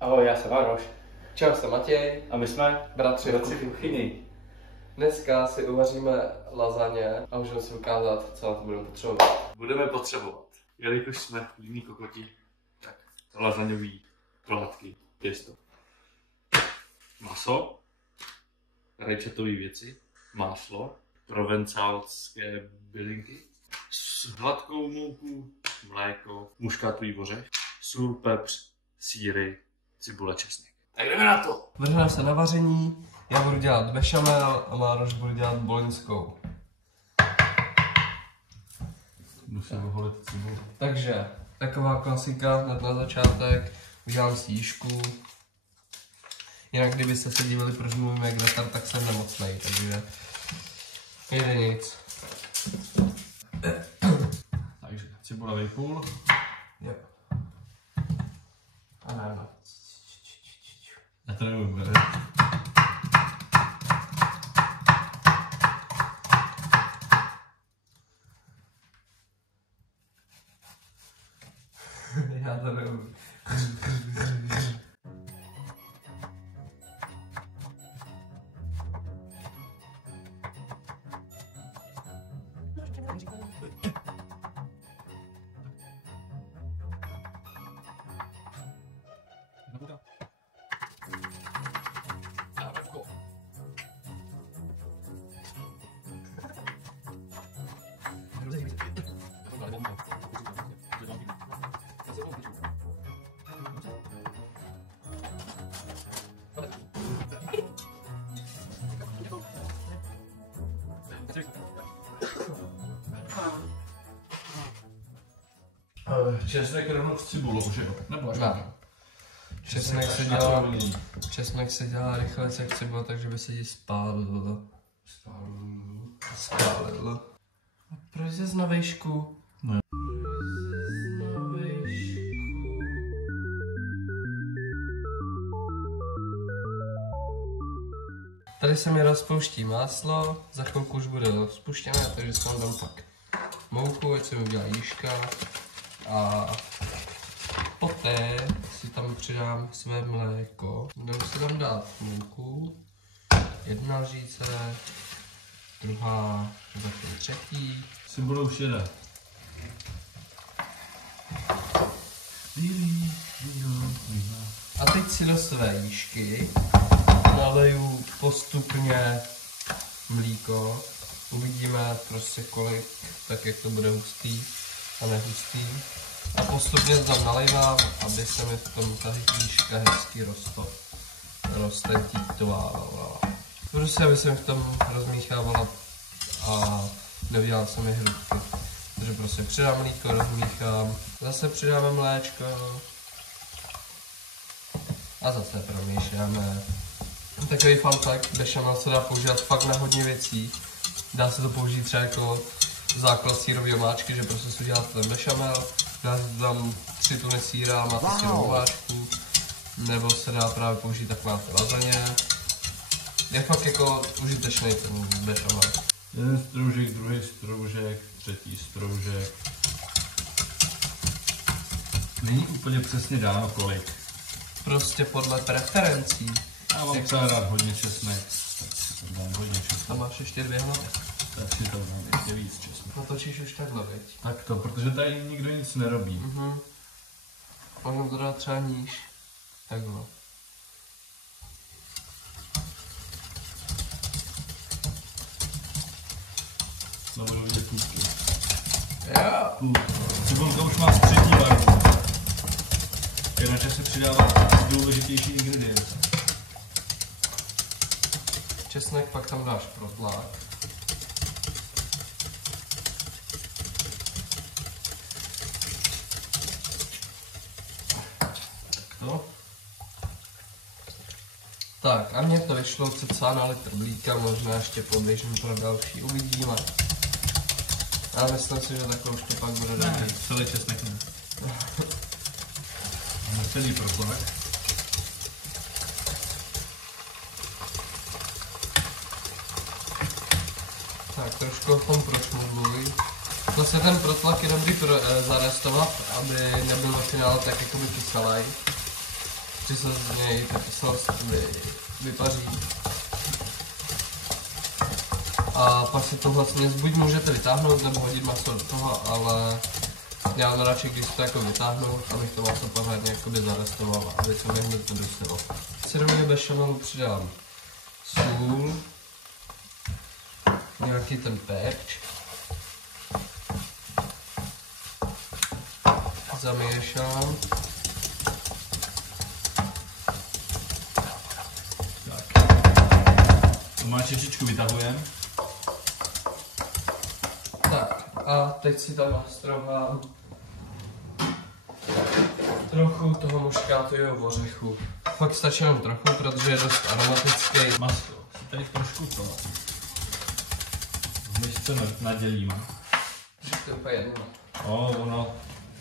Ahoj, já jsem Maroš. Čau, jsem Matěj. A my jsme Bratři v kuchyni. Dneska si uvaříme lasagne a můžeme si ukázat, co na to budeme potřebovat. Budeme potřebovat, jelikož jsme jiní kokoti, tak lasaňový pohádky, těsto. Maso, rajčatové věci, máslo, provencálské bylinky, hladkou mouku, mléko, muškátový ořech, sůl, pepř, sýry, cibule, česnek. Tak jdeme na to! Vrhneme se na vaření, já budu dělat bešamel a Mároš bude dělat boloňskou. Musím oholit cibulu. Takže, taková klasika na začátek, udělám si jížku. Jinak kdybyste se divili, proč mluvím jak retard, tak jsem nemocnej, takže nejde nic. Takže cibula vejpůl. Jo. A ne. Já to nevím, ne? Já to nevím. Česnek rovnou s cibulou, že jo? Nebo až Ne. Česnek se dělá rychle jak cibula, takže by se jí spálil. Spálil. A proč jsi na vejšku? Ne. Tady se mi rozpouští máslo, za chvilku už bude rozpuštěné, takže si tam dám pak mouku, ať se mi udělá jížka. A poté si tam přidám své mléko. Budu si tam dát mouku, jedna lžíce, druhá, zatím třetí. Cibula už jede. A teď si do své jížky naleju postupně mlíko. Uvidíme prostě kolik, tak jak to bude hustý a nehustý. A postupně tam nalejvám, aby se mi v tom ta jížka hezky roztentitovala. Prostě aby se mi v tom rozmíchávala a nedělala se mi hrudky. Takže prostě přidám mlíko, rozmíchám, zase přidáme mléčko a zase promíšáme. Takový fun fact, bešamel se dá používat fakt na hodně věcí. Dá se to použít třeba jako základ sýrový omáčky, že prostě si uděláte ten bešamel, dá se tam 3 tuny sýra, máte sýrovou omáčku, nebo se dá právě použít tak máte lasagne. Je fakt jako užitečný ten bešamel. Jeden stroužek, druhý stroužek, třetí stroužek. Není úplně přesně dáno kolik. Prostě podle preferencí. Já mám třeba rád hodně česnek. Hodně česnek. A máš ještě 2 hlavy. Tak si to dám ještě víc česnek. Natočíš už takhle, viď? Tak to, protože tady nikdo nic nerobí. Můžeme to dát třeba níž. Takhle. No budou vidět půlky. Jo. Cibulka už má střední barvu. Jinak se přidává důležitější ingredience. Česnek pak tam dáš protlák. No. Tak a mně to vyšlo cca na litr mlíka, možná ještě podvěžím pro další, uvidíme. Já myslím si, že takhle už to pak bude dobrý. Celý česnek ne. Máme celý protlak. Tak trošku o tom prošmudluj. Zase ten protlak je dobrý zarestovat, aby nebyl ve finále tak jakoby kyselý. že se z něj taky sos vypaří. A pak si to vlastně buď můžete vytáhnout nebo hodit maso do toho, ale já mám radši, když to jako vytáhnu, abych to maso pořádně jakoby zarestoval, aby se mi hned nedostalo. Syrově bešamelu přidám sůl, nějaký ten perč, zamiešám. Tak. Omáčečičku vytahujeme. Tak a teď si tam nastrouhám trochu toho muškátového ořechu. Fakt stačí jenom trochu, protože je dost aromatický. Maso si tady trošku to. Než to nadělíme. To je úplně jedno. Ono,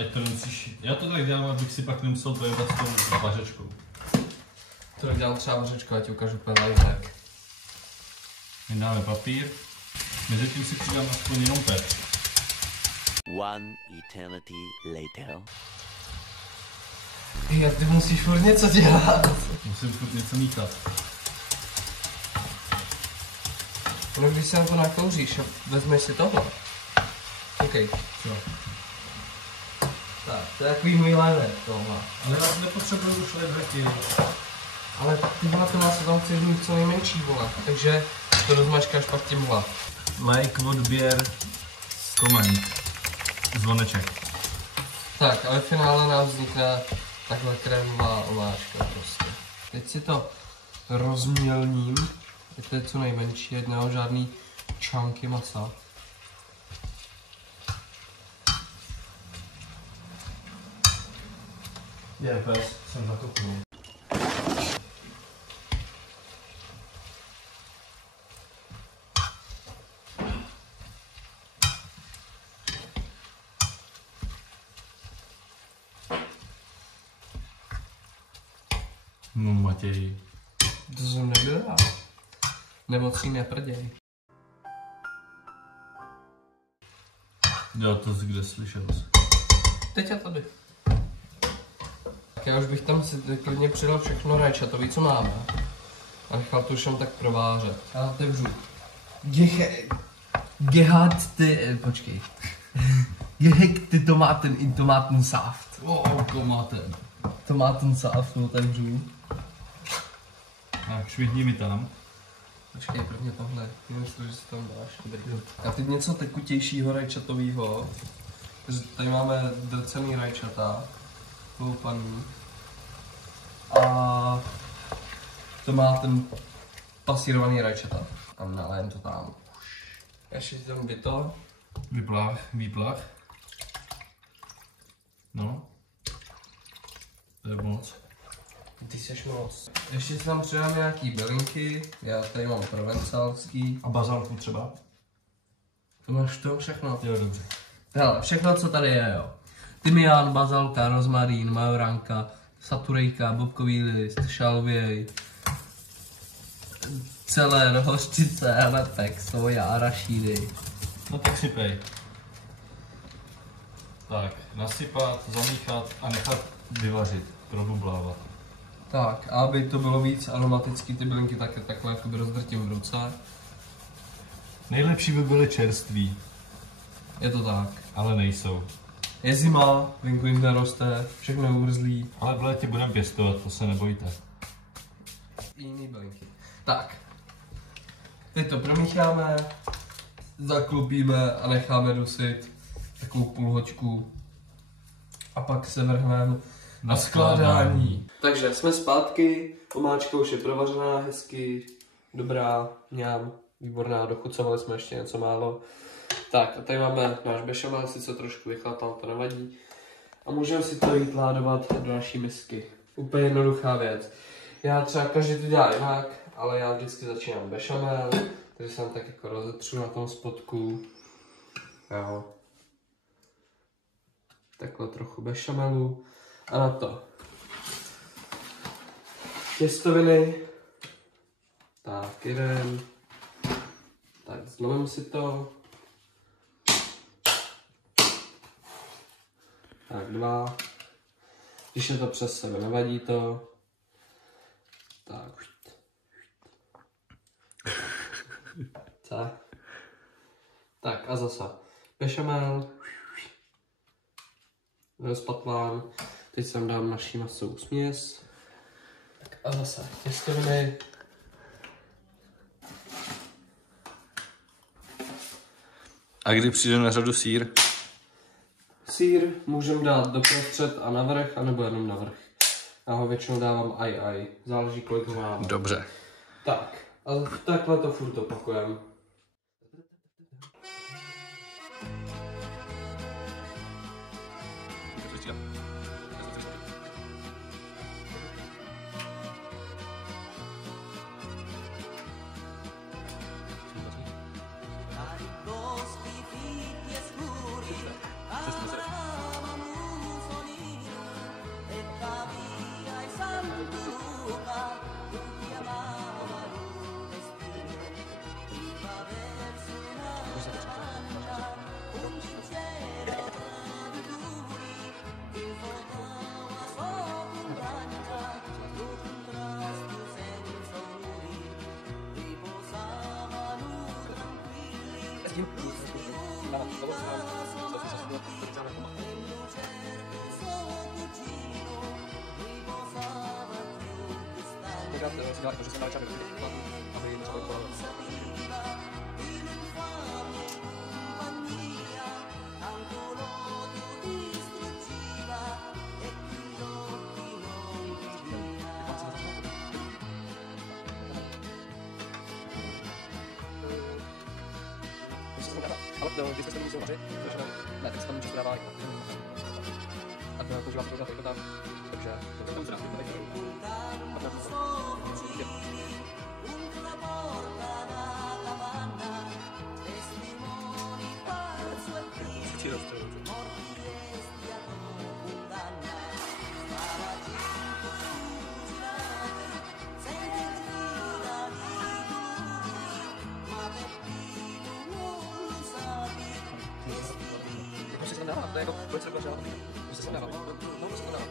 ať to nemusíš, já to tak dělám, abych si pak nemusel dojedat s tou vařečkou. To dělám třeba vařečku, ať ukážu úplně lifehack. My dáme papír, mezitím si přidám aspoň jenom perč. One eternity later. Jak ty musíš furt něco dělat. Musím furt něco míchat. No když se na to nakouříš a vezmeš si tohle. OK. Co? Tak, to je takový můj lifehack tohle. Ale já nepotřebuju už lifehacky. Ale ty vole, to nás tam chceš mít co nejmenší, vole. Takže to rozmačkáš pak tím vole. Like, odběr, koment, zvoneček. Tak a ve finále nám vznikne takhle krémová omáčka prostě. Teď si to rozmělním, to je co nejmenší, ať nemám žádný čánky masa. Je, pes, jsem zakopnul. No Matěj. To jsem nebyl já. Nemocí neprděj. Jo, to jsi kde slyšel jsi. Teď a tady. Tak já už bych tam si klidně přidal všechno rajčatový, co máme. A nechal to už jen tak provářet. Já otevřu. Počkej. Gehekty tomaten in Tomatensaft. Tomaten. Tomatensaft otevřu. Tak, švihni mi tam. Počkej, prvně tohle. Myslím, že si tam dáš. Dobrý. A teď něco tekutějšího rajčatovýho. Tady máme drcený rajčata. Koupaný. A to má ten pasírovaný rajčata. A nalejem to tam. Ještě tam byto. Výplach. No. To je moc. Ty seš moc. Ještě si tam přidám nějaký bylinky. Já tady mám provencálský. A bazalku třeba? To máš to všechno. Jo, dobře. Hele, všechno, co tady je, jo. Tymián, bazalka, rozmarín, majoránka, saturejka, bobkový list, šalvěj, celer, hořčice, lepek, soja, arašídy. No tak sypej. Tak, nasypat, zamíchat a nechat vyvařit, probublávat. Tak, a aby to bylo víc aromatický, ty bylinky taky takhle jakoby rozdrtím v ruce. Nejlepší by byly čerství, Je to tak. ale nejsou. Je zima, venku jim neroste, všechno je umrzlý. Ale v létě budeme pěstovat, to se nebojte. Jiný bylinky. Tak. Teď to promícháme, zaklopíme a necháme dusit takovou půl hoďku. A pak se vrhneme na skládání. Takže jsme zpátky, omáčka už je provařená hezky, dobrá, mňam, výborná, dochucovali jsme ještě něco málo. Tak a tady máme náš bešamel, sice trošku vychlatal, to nevadí. A můžeme si to jít ládovat do naší misky. Úplně jednoduchá věc. Já třeba každý to dělá jinak, ale já vždycky začínám bešamel, takže jsem tak jako rozetřu na tom spodku. Jo. Takhle trochu bešamelu. A na to těstoviny. Tak, jeden. Tak, zlomím si to. Tak, dva. Když je to přes sebe, nevadí to. Tak. Tak. Tak a zase. Bešamel. Rozpatlán. Teď sem dám naší masovou směs. Tak a zase těstoviny. A kdy přijde na řadu sýr? Sýr můžeme dát doprostřed a navrch, anebo jenom navrch. Já ho většinou dávám aj. Záleží, kolik ho mám. Dobře. Tak. A takhle to furt opakujeme. Ale když jsme se museli vařit, protože ne, teď se tam často dává a to používám to za tam, takže to tam se dá. To je jako, proč se to že se dává, no, se to dává.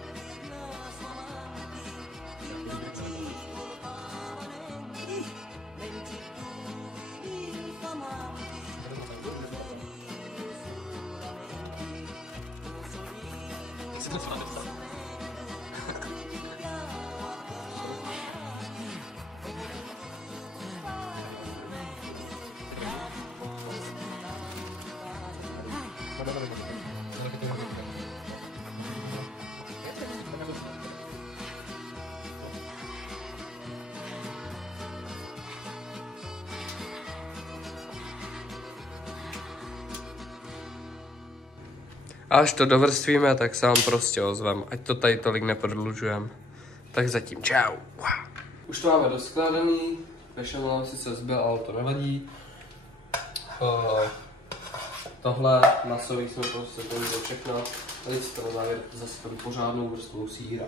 Až to dovrstvíme, tak se vám prostě ozvem, ať to tady tolik neprodlužujeme. Tak zatím čau. Už to máme doskládaný, bešamel nám sice zbyl, ale to nevadí. Tohle masový jsme prostě to všechno. Tady si to na závěr zase tam pořádnou vrstvou sýra.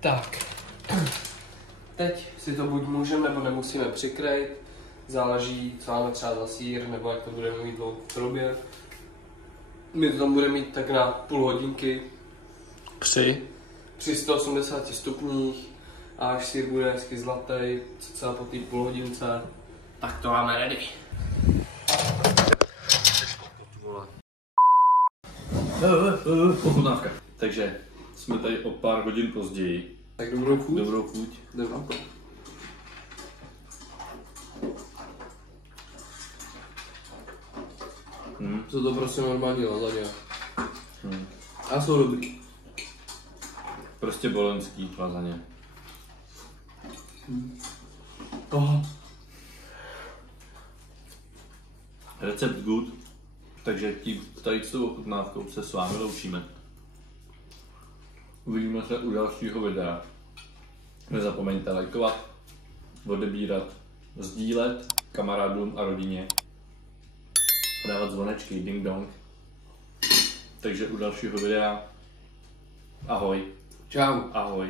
Tak, teď si to buď můžeme nebo nemusíme přikrýt, záleží, co máme třeba za sýr, nebo jak to budeme mít dlouho v trubě. My to tam budeme mít tak na půl hodinky při 180 stupních a až sýr bude hezky zlatý, cca po té půl hodince, tak to máme ready. Ochutnávka. Takže jsme tady o pár hodin později. Tak dobrou chuť. Dobrou chuť. Jdem na to. Jsou to prostě normální lasagne. A jsou dobrý. Prostě boloňský lasagne. Recept good. Takže tady s tou ochutnávkou se s vámi loučíme. Uvidíme se u dalšího videa. Nezapomeňte lajkovat, odebírat, sdílet kamarádům a rodině a dávat zvonečky, ding dong. Takže u dalšího videa ahoj. Čau. Ahoj.